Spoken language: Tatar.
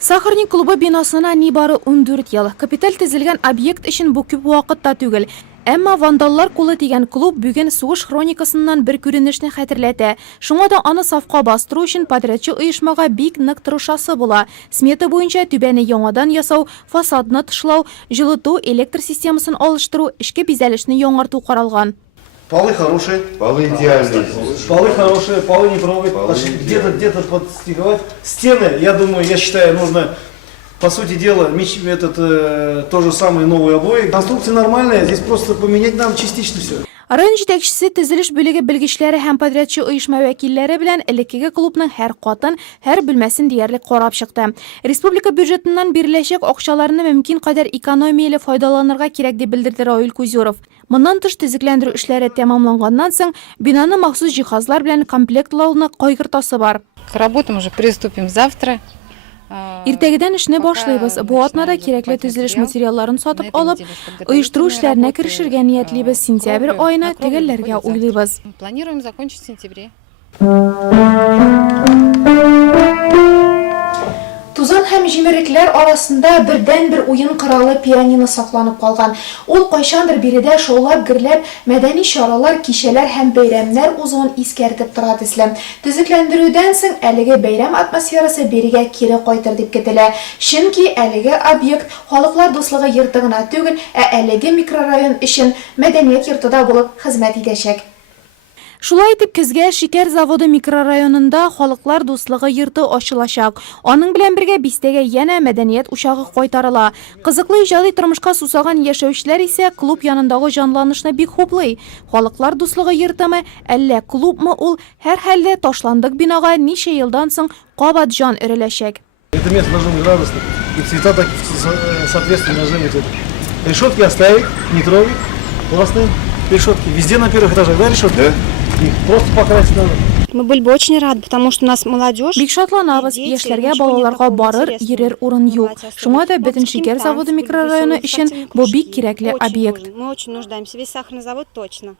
Сахарник клубы бинасына нибары 14 ел. Капиталь тезелгән объект өчен бу күп вакытта түгел. Әмма вандаллар кулы тигән клуб бүген сугыш хроникасыннан бер күренешне хәтерләтә. Шуңа да аны сафка бастыру өчен подрядчы оешмага бик нык тырышасы була. Смета буенча түбәне яңадан ясау, фасадны тышлау, жылыту, электр системасын алыштыру, эшке бизәлешне яңарту каралган. Полы хорошие. Полы идеальные. Полы хорошие, полы не трогать. Где-то подстиковать. Стены, я считаю, нужно, по сути дела, то же самое новые обои. Конструкция нормальная, здесь просто поменять нам частично все. Район җитәкчесе төзелеш бүлеге белгечләре һәм подрядчы оешма вәкилләре белән элеккеге клубның һәр катын, һәр бүлмәсен диярлек карап чыкты. Республика бюджетыннан биреләчәк акчаларны мөмкин кадәр экономияле файдаланырга кирәк дип белдерде Равил Кузюров. Моннан тыш төзекләндерү эшләре тәмамланганнан соң бинаны махсус җиһазлар белән комплектлауны кайгыртасы бар. К работам уже приступим завтра. Иртәгедән эшне башлыйбыз. Бу атнада кирәкле төзелеш материалларын сатып алып, оештыру эшләренә керешергә ниятлибез. Сентябрь аена төгәлләргә уйлыйбыз. Планируем закончить в сентябре. Тузан һәм җимерекләр арасында бердән-бер уен коралы пианино сакланып калган. Ул кайчандыр биредә шаулап гөрләп, мәдәни чаралар, кичәләр һәм бәйрәмнәр узуын искәртеп тора дисләм. Төзекләндерүдән соң әлеге бәйрәм атмосферасы бирегә кире кайтыр дип көтелә. Чөнки әлеге объект халыклар дуслыгы йорты гына түгел, әлеге микрорайон өчен мәдәният йортыда булып хезмәт итәчәк. Шулай итеп көзгә шикәр заводы микрорайонында халыклар дуслыгы йорты ачылачак. Аның белән бергә бистәгә янә мәдәният учагы кайтарыла. Кызыклы иҗади тормышка сусаган яшәүчеләр исә клуб янындагы жанланышны бик хуплый. Халыклар дуслыгы йортымы, әллә клубмы ул һәр хәлдә ташландык бинага ничә елдан соң кабат жан өреләчәк. Это место должно быть радостным. И цвета так соответственно должны быть. Решетки оставить, не трогать. Классные решетки. Везде на первых этажах, да, решетки? Да. Их просто покрасить надо. Мы были бы очень рады, потому что у нас молодежь. Бик шатланабыз, яшьләргә, балаларга барыр, йөрер урын юк. Шуңа да бөтен шикәр заводы микрорайоны өчен бу бик кирәкле объект. Мы очень нуждаемся. Весь сахарный завод точно.